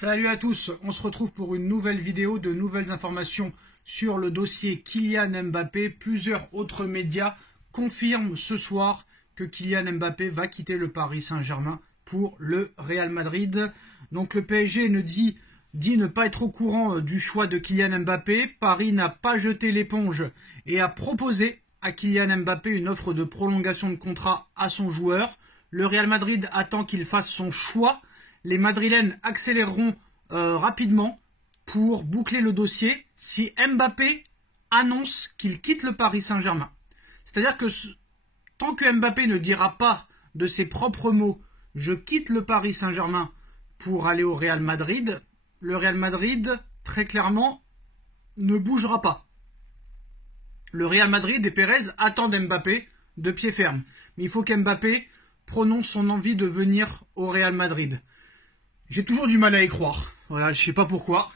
Salut à tous, on se retrouve pour une nouvelle vidéo de nouvelles informations sur le dossier Kylian Mbappé. Plusieurs autres médias confirment ce soir que Kylian Mbappé va quitter le Paris Saint-Germain pour le Real Madrid. Donc le PSG dit ne pas être au courant du choix de Kylian Mbappé. Paris n'a pas jeté l'éponge et a proposé à Kylian Mbappé une offre de prolongation de contrat à son joueur. Le Real Madrid attend qu'il fasse son choix. Les Madrilènes accéléreront rapidement pour boucler le dossier si Mbappé annonce qu'il quitte le Paris Saint-Germain. C'est-à-dire que tant que Mbappé ne dira pas de ses propres mots « je quitte le Paris Saint-Germain pour aller au Real Madrid », le Real Madrid, très clairement, ne bougera pas. Le Real Madrid et Pérez attendent Mbappé de pied ferme. Mais il faut qu'Mbappé prononce son envie de venir au Real Madrid. J'ai toujours du mal à y croire. Voilà, je sais pas pourquoi.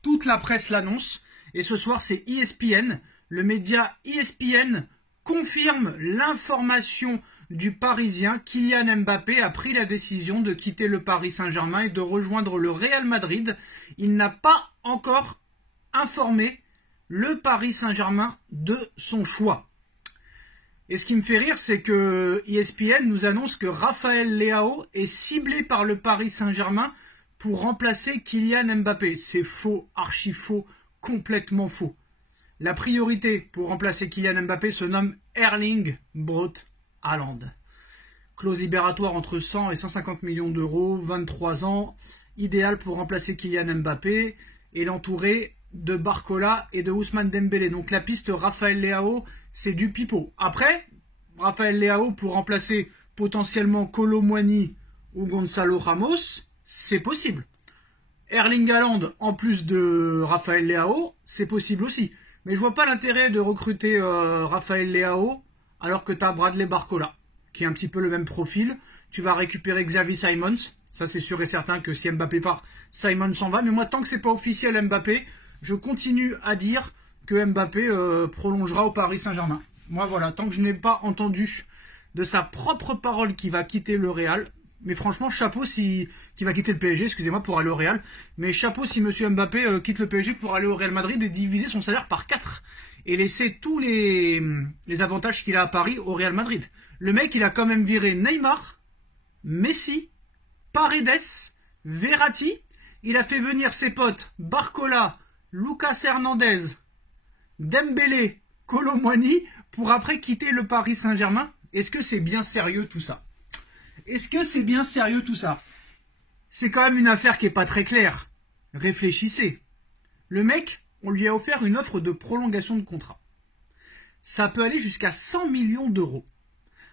Toute la presse l'annonce. Et ce soir, c'est ESPN. Le média ESPN confirme l'information du Parisien. Kylian Mbappé a pris la décision de quitter le Paris Saint-Germain et de rejoindre le Real Madrid. Il n'a pas encore informé le Paris Saint-Germain de son choix. Et ce qui me fait rire, c'est que ESPN nous annonce que Raphaël Leao est ciblé par le Paris Saint-Germain pour remplacer Kylian Mbappé. C'est faux, archi faux, complètement faux. La priorité pour remplacer Kylian Mbappé se nomme Erling Braut Haaland. Clause libératoire entre 100 et 150 millions d'euros, 23 ans, idéal pour remplacer Kylian Mbappé et l'entourer de Barcola et de Ousmane Dembélé. Donc la piste Raphaël Leao, c'est du pipeau. Après, Raphaël Leao pour remplacer potentiellement Kolo Muani ou Gonzalo Ramos, c'est possible. Erling Haaland en plus de Raphaël Leao, c'est possible aussi. Mais je vois pas l'intérêt de recruter Raphaël Leao alors que tu as Bradley Barcola, qui est un petit peu le même profil. Tu vas récupérer Xavi Simons. Ça c'est sûr et certain que si Mbappé part, Simons s'en va. Mais moi, tant que c'est pas officiel Mbappé, je continue à dire que Mbappé prolongera au Paris Saint-Germain. Moi voilà, tant que je n'ai pas entendu de sa propre parole qu'il va quitter le Real, mais franchement chapeau si qui va quitter le PSG, excusez-moi, pour aller au Real, mais chapeau si monsieur Mbappé quitte le PSG pour aller au Real Madrid et diviser son salaire par 4 et laisser tous les avantages qu'il a à Paris au Real Madrid. Le mec, il a quand même viré Neymar, Messi, Paredes, Verratti, il a fait venir ses potes Barcola, Lucas Hernandez, Dembélé, Kolo Muani pour après quitter le Paris Saint-Germain. Est-ce que c'est bien sérieux tout ça? Est-ce que c'est bien sérieux tout ça? C'est quand même une affaire qui n'est pas très claire. Réfléchissez. Le mec, on lui a offert une offre de prolongation de contrat. Ça peut aller jusqu'à 100 millions d'euros.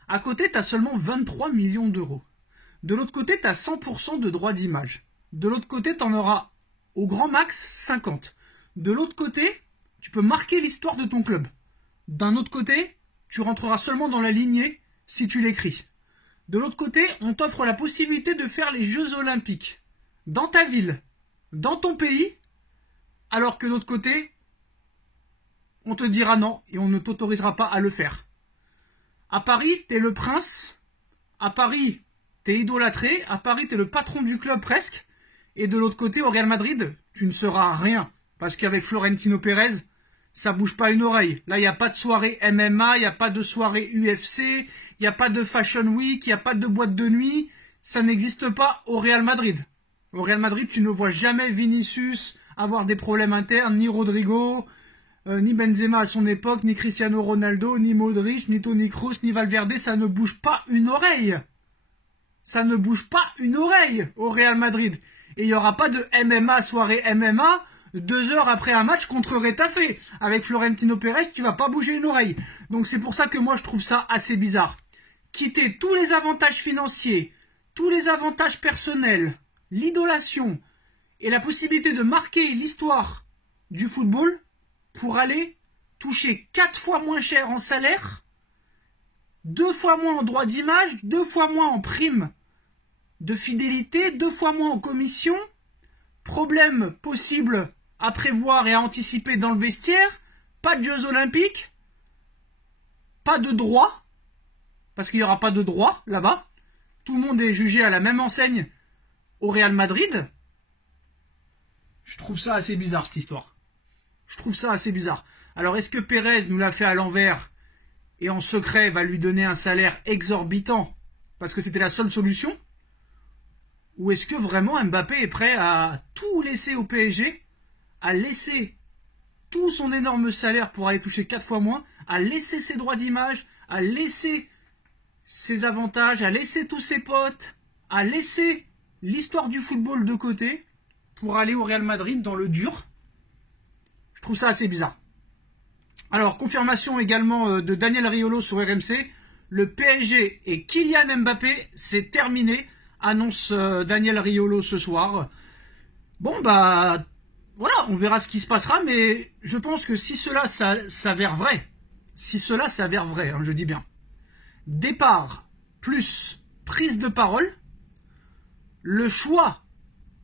À côté, tu as seulement 23 millions d'euros. De l'autre côté, tu as 100% de droits d'image. De l'autre côté, tu en auras au grand max 50. De l'autre côté, tu peux marquer l'histoire de ton club. D'un autre côté, tu rentreras seulement dans la lignée si tu l'écris. De l'autre côté, on t'offre la possibilité de faire les Jeux Olympiques dans ta ville, dans ton pays, alors que de l'autre côté, on te dira non et on ne t'autorisera pas à le faire. À Paris, t'es le prince. À Paris, t'es idolâtré. À Paris, t'es le patron du club presque. Et de l'autre côté, au Real Madrid, tu ne seras rien. Parce qu'avec Florentino Pérez, ça bouge pas une oreille. Là, il n'y a pas de soirée MMA, il n'y a pas de soirée UFC, il n'y a pas de Fashion Week, il n'y a pas de boîte de nuit. Ça n'existe pas au Real Madrid. Au Real Madrid, tu ne vois jamais Vinicius avoir des problèmes internes, ni Rodrigo, ni Benzema à son époque, ni Cristiano Ronaldo, ni Modric, ni Toni Kroos, ni Valverde. Ça ne bouge pas une oreille. Ça ne bouge pas une oreille au Real Madrid. Et il n'y aura pas de MMA, soirée MMA, 2 heures après un match contre Retafe. Avec Florentino Pérez, tu vas pas bouger une oreille. Donc c'est pour ça que moi je trouve ça assez bizarre. Quitter tous les avantages financiers, tous les avantages personnels, l'idolation et la possibilité de marquer l'histoire du football pour aller toucher 4 fois moins cher en salaire, 2 fois moins en droit d'image, 2 fois moins en prime de fidélité, 2 fois moins en commission, problème possible à prévoir et à anticiper dans le vestiaire, pas de Jeux Olympiques, pas de droit, parce qu'il n'y aura pas de droit là-bas, tout le monde est jugé à la même enseigne au Real Madrid, Je trouve ça assez bizarre, cette histoire. Je trouve ça assez bizarre. Alors, est-ce que Pérez nous l'a fait à l'envers et en secret va lui donner un salaire exorbitant parce que c'était la seule solution? Ou est-ce que vraiment Mbappé est prêt à tout laisser au PSG, à laisser tout son énorme salaire pour aller toucher 4 fois moins, à laisser ses droits d'image, à laisser ses avantages, à laisser tous ses potes, à laisser l'histoire du football de côté pour aller au Real Madrid dans le dur? Je trouve ça assez bizarre. Alors, confirmation également de Daniel Riolo sur RMC. Le PSG et Kylian Mbappé, c'est terminé, annonce Daniel Riolo ce soir. Bon, bah, voilà, on verra ce qui se passera, mais je pense que si cela s'avère vrai, hein, je dis bien, départ plus prise de parole, le choix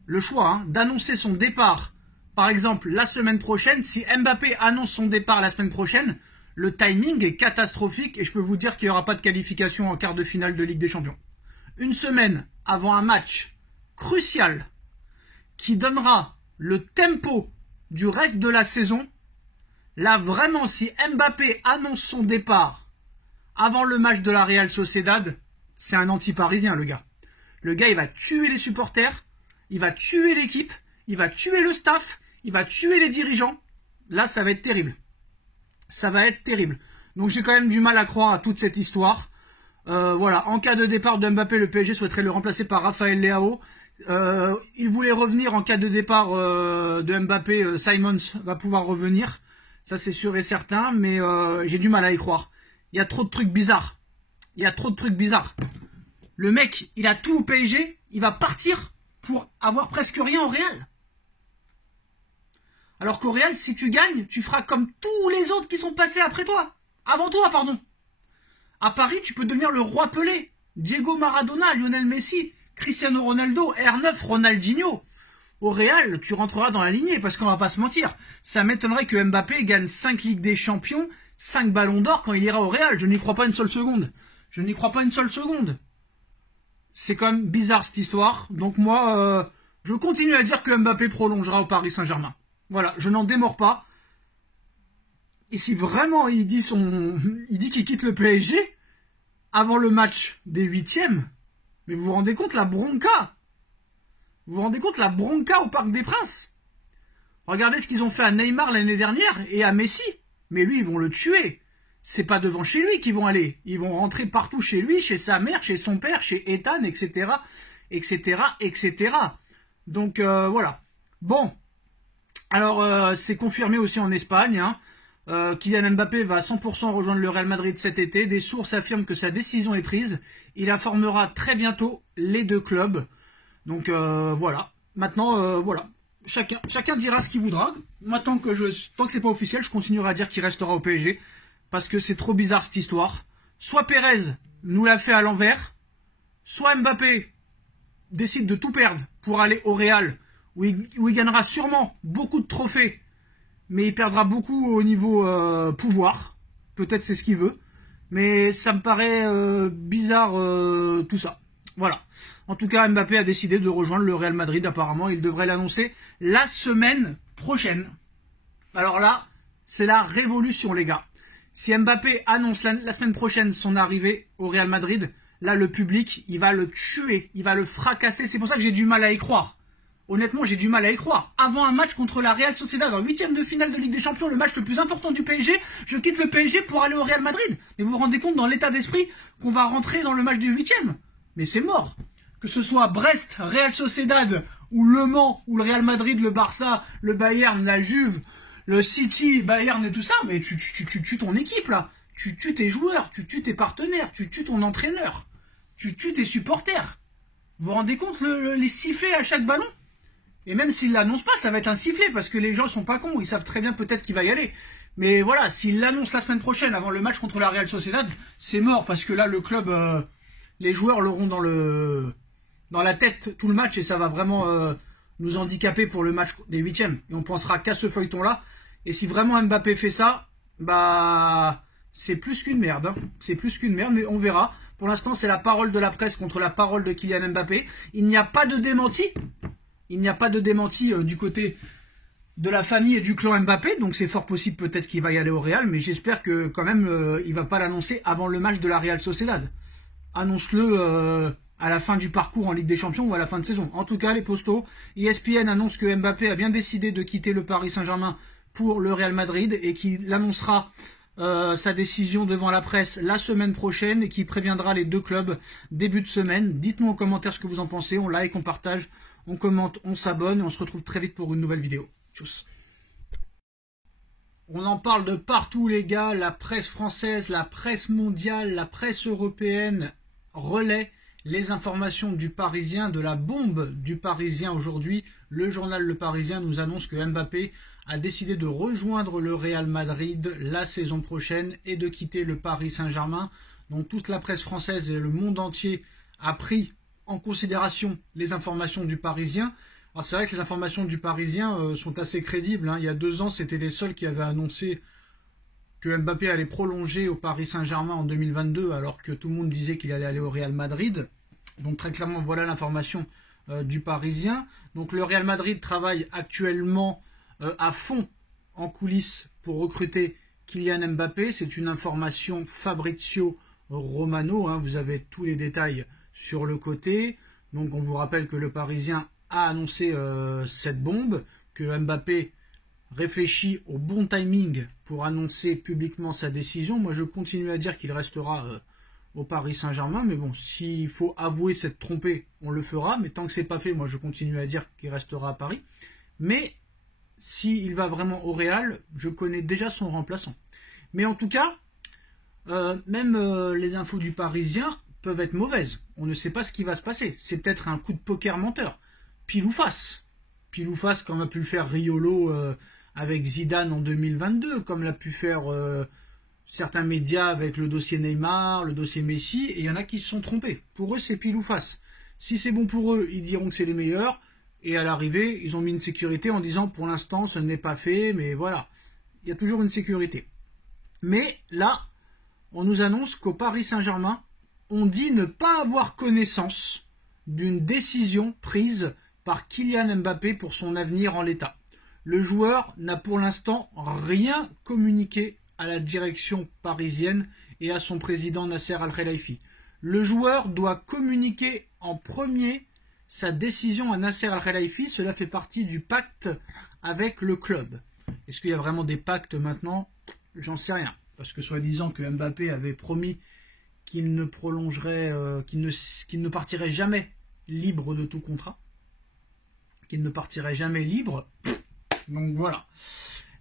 hein, d'annoncer son départ, par exemple la semaine prochaine, si Mbappé annonce son départ la semaine prochaine, le timing est catastrophique et je peux vous dire qu'il n'y aura pas de qualification en quart de finale de Ligue des Champions. Une semaine avant un match crucial qui donnera le tempo du reste de la saison, là vraiment si Mbappé annonce son départ avant le match de la Real Sociedad, c'est un anti-parisien le gars. Le gars il va tuer les supporters, il va tuer l'équipe, il va tuer le staff, il va tuer les dirigeants. Là ça va être terrible. Ça va être terrible. Donc j'ai quand même du mal à croire à toute cette histoire. Voilà, en cas de départ de Mbappé, le PSG souhaiterait le remplacer par Raphaël Leao. Il voulait revenir en cas de départ de Mbappé. Simons va pouvoir revenir. Ça c'est sûr et certain, mais j'ai du mal à y croire. Il y a trop de trucs bizarres. Le mec, il a tout au PSG, il va partir pour avoir presque rien au Real. Alors qu'au Real, si tu gagnes, tu feras comme tous les autres qui sont passés après toi. Avant toi, pardon. À Paris, tu peux devenir le roi Pelé. Diego Maradona, Lionel Messi, Cristiano Ronaldo, R9, Ronaldinho. Au Real, tu rentreras dans la lignée, parce qu'on va pas se mentir. Ça m'étonnerait que Mbappé gagne 5 Ligues des Champions, 5 Ballons d'Or quand il ira au Real. Je n'y crois pas une seule seconde. C'est quand même bizarre cette histoire. Donc moi, je continue à dire que Mbappé prolongera au Paris Saint-Germain. Voilà, je n'en démords pas. Et si vraiment il dit qu'il quitte le PSG avant le match des 8e, mais vous vous rendez compte la bronca? Vous vous rendez compte la bronca au Parc des Princes? Regardez ce qu'ils ont fait à Neymar l'année dernière et à Messi. Mais lui, ils vont le tuer. C'est pas devant chez lui qu'ils vont aller. Ils vont rentrer partout chez lui, chez sa mère, chez son père, chez Ethan, etc. Donc voilà. Bon. Alors, c'est confirmé aussi en Espagne. Hein. Kylian Mbappé va à 100% rejoindre le Real Madrid cet été. Des sources affirment que sa décision est prise. Il informera très bientôt les deux clubs. Donc voilà. Maintenant, voilà. Chacun dira ce qu'il voudra. Moi, tant que c'est pas officiel, je continuerai à dire qu'il restera au PSG. Parce que c'est trop bizarre cette histoire. Soit Pérez nous l'a fait à l'envers, soit Mbappé décide de tout perdre pour aller au Real, où il gagnera sûrement beaucoup de trophées, mais il perdra beaucoup au niveau pouvoir. Peut-être c'est ce qu'il veut. Mais ça me paraît bizarre tout ça. Voilà. En tout cas, Mbappé a décidé de rejoindre le Real Madrid. Apparemment, il devrait l'annoncer la semaine prochaine. Alors là, c'est la révolution, les gars. Si Mbappé annonce la semaine prochaine son arrivée au Real Madrid, là, le public, il va le tuer, il va le fracasser. C'est pour ça que j'ai du mal à y croire. Honnêtement, j'ai du mal à y croire. Avant un match contre la Real Sociedad, en 8e de finale de Ligue des Champions, le match le plus important du PSG, je quitte le PSG pour aller au Real Madrid. Mais vous vous rendez compte dans l'état d'esprit qu'on va rentrer dans le match du 8e? Mais c'est mort. Que ce soit Brest, Real Sociedad, ou Le Mans, ou le Real Madrid, le Barça, le Bayern, la Juve, le City, Bayern et tout ça, mais tu tues ton équipe là. Tu tues tes joueurs, tu tues tes partenaires, tu tues ton entraîneur, tu tues tes supporters. Vous vous rendez compte les sifflets à chaque ballon? Et même s'il l'annonce pas, ça va être un sifflet, parce que les gens sont pas cons, ils savent très bien peut-être qu'il va y aller. Mais voilà, s'il l'annonce la semaine prochaine, avant le match contre la Real Sociedad, c'est mort, parce que là, le club, les joueurs l'auront dans la tête tout le match, et ça va vraiment nous handicaper pour le match des 8e. Et on pensera qu'à ce feuilleton-là. Et si vraiment Mbappé fait ça, bah c'est plus qu'une merde. Hein. C'est plus qu'une merde, mais on verra. Pour l'instant, c'est la parole de la presse contre la parole de Kylian Mbappé. Il n'y a pas de démenti. Il n'y a pas de démenti du côté de la famille et du clan Mbappé, donc c'est fort possible peut-être qu'il va y aller au Real, mais j'espère que quand même il va pas l'annoncer avant le match de la Real Sociedad. Annonce-le à la fin du parcours en Ligue des Champions ou à la fin de saison. En tout cas, les postos, ESPN annonce que Mbappé a bien décidé de quitter le Paris Saint-Germain pour le Real Madrid et qu'il annoncera sa décision devant la presse la semaine prochaine et qui préviendra les deux clubs début de semaine. Dites-nous en commentaire ce que vous en pensez, on like, on partage, on commente, on s'abonne et on se retrouve très vite pour une nouvelle vidéo. Tchuss. On en parle de partout les gars, la presse française, la presse mondiale, la presse européenne relaie les informations du Parisien, de la bombe du Parisien aujourd'hui. Le journal Le Parisien nous annonce que Mbappé a décidé de rejoindre le Real Madrid la saison prochaine et de quitter le Paris Saint-Germain. Donc toute la presse française et le monde entier a pris en considération les informations du Parisien. Alors c'est vrai que les informations du Parisien sont assez crédibles, hein. Il y a 2 ans, c'était les seuls qui avaient annoncé que Mbappé allait prolonger au Paris Saint-Germain en 2022, alors que tout le monde disait qu'il allait aller au Real Madrid. Donc très clairement, voilà l'information du Parisien. Donc le Real Madrid travaille actuellement à fond en coulisses pour recruter Kylian Mbappé. C'est une information Fabrizio Romano, hein. Vous avez tous les détails sur le côté. Donc on vous rappelle que le Parisien a annoncé cette bombe, que Mbappé réfléchit au bon timing pour annoncer publiquement sa décision. Moi, je continue à dire qu'il restera au Paris Saint-Germain, mais bon, s'il faut avouer s'être trompé, on le fera. Mais tant que c'est pas fait, moi, je continue à dire qu'il restera à Paris. Mais s'il va vraiment au Real, je connais déjà son remplaçant. Mais en tout cas, même les infos du Parisien peuvent être mauvaises. On ne sait pas ce qui va se passer. C'est peut-être un coup de poker menteur. Pile ou face. Pile ou face, comme a pu le faire Riolo avec Zidane en 2022, comme l'a pu faire certains médias avec le dossier Neymar, le dossier Messi, et il y en a qui se sont trompés. Pour eux, c'est pile ou face. Si c'est bon pour eux, ils diront que c'est les meilleurs, et à l'arrivée, ils ont mis une sécurité en disant pour l'instant, ce n'est pas fait, mais voilà. Il y a toujours une sécurité. Mais là, on nous annonce qu'au Paris Saint-Germain, on dit ne pas avoir connaissance d'une décision prise par Kylian Mbappé pour son avenir en l'état. Le joueur n'a pour l'instant rien communiqué à la direction parisienne et à son président Nasser Al-Khelaifi. Le joueur doit communiquer en premier sa décision à Nasser Al-Khelaifi. Cela fait partie du pacte avec le club. Est-ce qu'il y a vraiment des pactes maintenant? J'en sais rien. Parce que soi-disant que Mbappé avait promis qu'il ne prolongerait, qu'il ne partirait jamais libre de tout contrat. Qu'il ne partirait jamais libre. Donc voilà.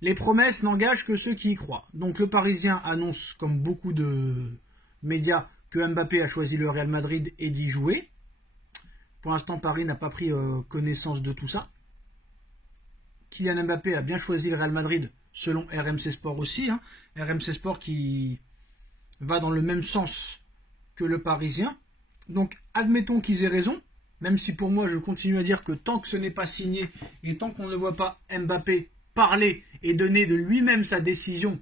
Les promesses n'engagent que ceux qui y croient. Donc le Parisien annonce, comme beaucoup de médias, que Mbappé a choisi le Real Madrid et d'y jouer. Pour l'instant, Paris n'a pas pris connaissance de tout ça. Kylian Mbappé a bien choisi le Real Madrid, selon RMC Sport aussi. Hein. RMC Sport qui va dans le même sens que le Parisien. Donc admettons qu'ils aient raison. Même si pour moi, je continue à dire que tant que ce n'est pas signé et tant qu'on ne voit pas Mbappé parler et donner de lui-même sa décision,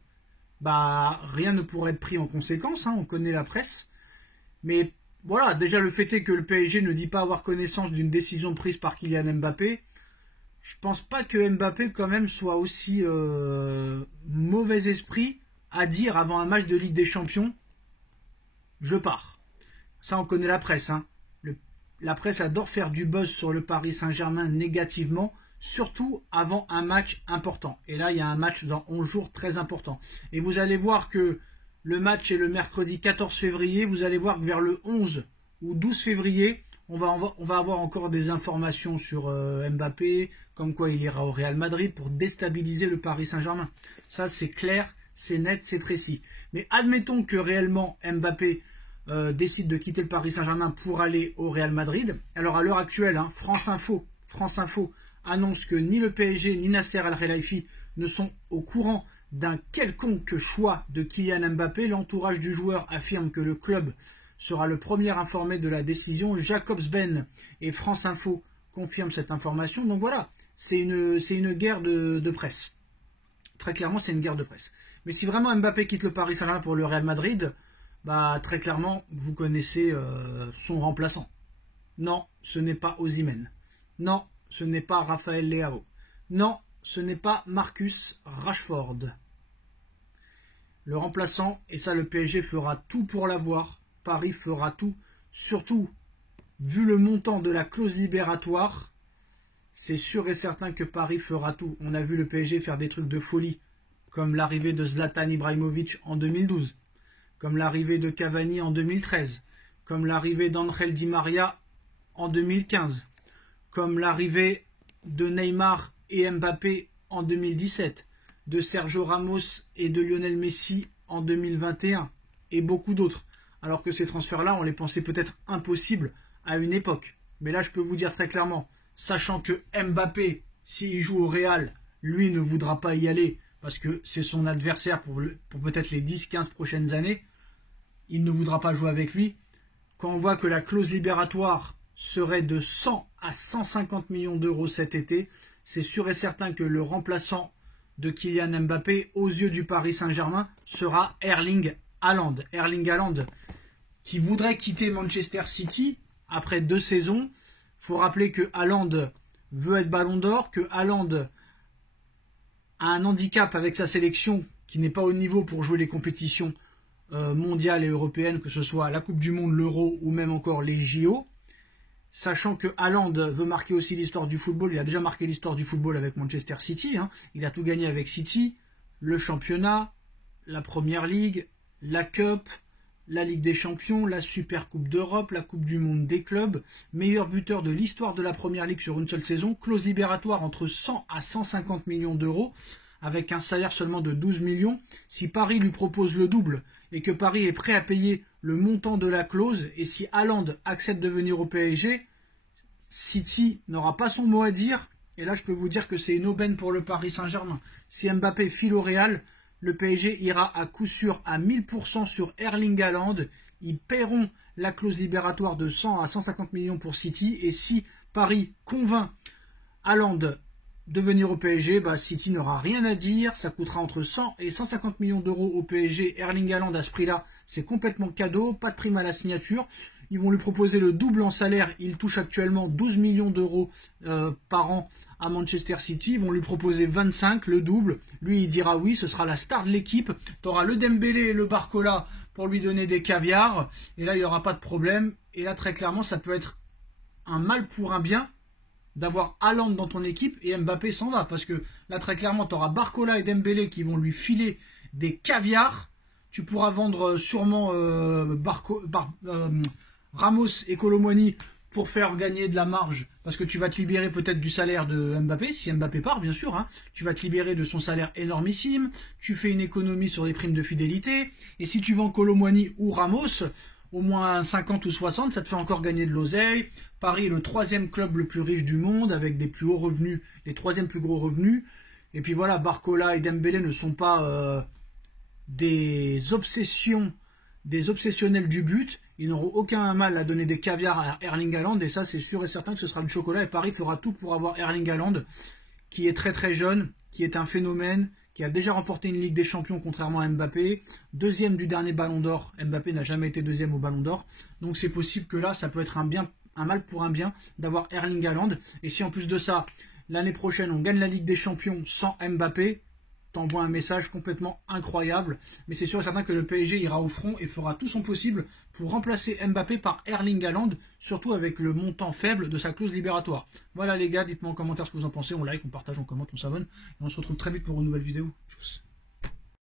bah rien ne pourrait être pris en conséquence. Hein, on connaît la presse. Mais voilà, déjà le fait est que le PSG ne dit pas avoir connaissance d'une décision prise par Kylian Mbappé. Je pense pas que Mbappé quand même soit aussi mauvais esprit à dire avant un match de Ligue des Champions, je pars. Ça, on connaît la presse, hein. La presse adore faire du buzz sur le Paris Saint-Germain négativement, surtout avant un match important. Et là, il y a un match dans 11 jours très important. Et vous allez voir que le match est le mercredi 14 février. Vous allez voir que vers le 11 ou 12 février, on va avoir encore des informations sur Mbappé, comme quoi il ira au Real Madrid pour déstabiliser le Paris Saint-Germain. Ça, c'est clair, c'est net, c'est précis. Mais admettons que réellement Mbappé décide de quitter le Paris Saint-Germain pour aller au Real Madrid. Alors à l'heure actuelle, hein, France Info annonce que ni le PSG ni Nasser Al-Khelaifi ne sont au courant d'un quelconque choix de Kylian Mbappé. L'entourage du joueur affirme que le club sera le premier informé de la décision. Jacobs-Ben et France Info confirment cette information. Donc voilà, c'est une guerre de presse. Très clairement, c'est une guerre de presse. Mais si vraiment Mbappé quitte le Paris Saint-Germain pour le Real Madrid, bah très clairement, vous connaissez son remplaçant. Non, ce n'est pas Osimhen. Non, ce n'est pas Raphaël Leao. Non, ce n'est pas Marcus Rashford. Le remplaçant, et ça le PSG fera tout pour l'avoir. Paris fera tout. Surtout, vu le montant de la clause libératoire, c'est sûr et certain que Paris fera tout. On a vu le PSG faire des trucs de folie, comme l'arrivée de Zlatan Ibrahimovic en 2012, comme l'arrivée de Cavani en 2013, comme l'arrivée d'Angel Di Maria en 2015, comme l'arrivée de Neymar et Mbappé en 2017, de Sergio Ramos et de Lionel Messi en 2021, et beaucoup d'autres. Alors que ces transferts-là, on les pensait peut-être impossibles à une époque. Mais là, je peux vous dire très clairement, sachant que Mbappé, s'il joue au Real, lui ne voudra pas y aller, parce que c'est son adversaire pour peut-être les 10-15 prochaines années, il ne voudra pas jouer avec lui. Quand on voit que la clause libératoire serait de 100 à 150 millions d'euros cet été, c'est sûr et certain que le remplaçant de Kylian Mbappé, aux yeux du Paris Saint-Germain, sera Erling Haaland. Erling Haaland, qui voudrait quitter Manchester City après 2 saisons. Il faut rappeler que Haaland veut être Ballon d'Or, que Haaland a un handicap avec sa sélection qui n'est pas au niveau pour jouer les compétitions mondiales et européennes, que ce soit la Coupe du Monde, l'Euro ou même encore les JO. Sachant que Haaland veut marquer aussi l'histoire du football, il a déjà marqué l'histoire du football avec Manchester City, il a tout gagné avec City, le championnat, la Première Ligue, la Cup, la Ligue des Champions, la Super Coupe d'Europe, la Coupe du Monde des clubs, meilleur buteur de l'histoire de la Première Ligue sur une seule saison, clause libératoire entre 100 à 150 millions d'euros, avec un salaire seulement de 12 millions. Si Paris lui propose le double et que Paris est prêt à payer le montant de la clause, et si Haaland accepte de venir au PSG, City n'aura pas son mot à dire, et là je peux vous dire que c'est une aubaine pour le Paris Saint-Germain. Si Mbappé file au Real, le PSG ira à coup sûr à 1000% sur Erling Haaland. Ils paieront la clause libératoire de 100 à 150 millions pour City. Et si Paris convainc Haaland de venir au PSG, City n'aura rien à dire. Ça coûtera entre 100 et 150 millions d'euros au PSG. Erling Haaland à ce prix-là, c'est complètement cadeau. Pas de prime à la signature. Ils vont lui proposer le double en salaire. Il touche actuellement 12 millions d'euros par an à Manchester City. Ils vont lui proposer 25, le double. Lui, il dira oui, ce sera la star de l'équipe. Tu auras le Dembélé et le Barcola pour lui donner des caviars. Et là, il n'y aura pas de problème. Et là, très clairement, ça peut être un mal pour un bien d'avoir Haaland dans ton équipe et Mbappé s'en va. Parce que là, très clairement, tu auras Barcola et Dembélé qui vont lui filer des caviars. Tu pourras vendre sûrement Ramos et Kolo Muani pour faire gagner de la marge, parce que tu vas te libérer peut-être du salaire de Mbappé, si Mbappé part bien sûr, tu vas te libérer de son salaire énormissime, tu fais une économie sur les primes de fidélité, et si tu vends Kolo Muani ou Ramos, au moins 50 ou 60, ça te fait encore gagner de l'oseille. Paris est le 3e club le plus riche du monde, avec des plus hauts revenus, les 3e plus gros revenus, et puis voilà, Barcola et Dembélé ne sont pas des obsessionnels du but. Ils n'auront aucun mal à donner des caviars à Erling Haaland, et ça c'est sûr et certain que ce sera du chocolat, et Paris fera tout pour avoir Erling Haaland, qui est très très jeune, qui est un phénomène, qui a déjà remporté une Ligue des Champions contrairement à Mbappé, 2e du dernier Ballon d'Or. Mbappé n'a jamais été 2e au Ballon d'Or, donc c'est possible que là ça peut être un mal pour un bien d'avoir Erling Haaland, et si en plus de ça, l'année prochaine on gagne la Ligue des Champions sans Mbappé, t'envoie un message complètement incroyable, mais c'est sûr et certain que le PSG ira au front et fera tout son possible pour remplacer Mbappé par Erling Haaland, surtout avec le montant faible de sa clause libératoire. Voilà les gars, dites-moi en commentaire ce que vous en pensez, on like, on partage, on commente, on s'abonne, et on se retrouve très vite pour une nouvelle vidéo. Tchuss.